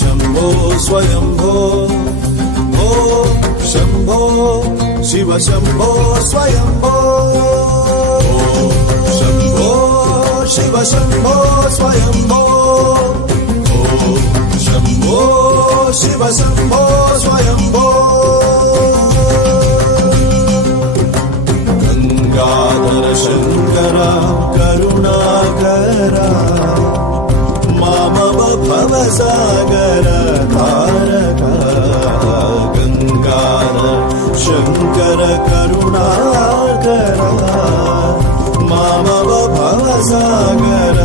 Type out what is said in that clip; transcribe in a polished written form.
शम्भो स्वयम्भो ॐ शम्भो शिव शम्भो स्वयम्भो ॐ शम्भो शिव शम्भो स्वयम्भो ॐ शम्भो शिव शम्भो स्वयम्भो गंगाधर शंकरा करुणाकरा मामव भवसागर तारका गंगाधर शंकर करुणाकरा मामव भवसागर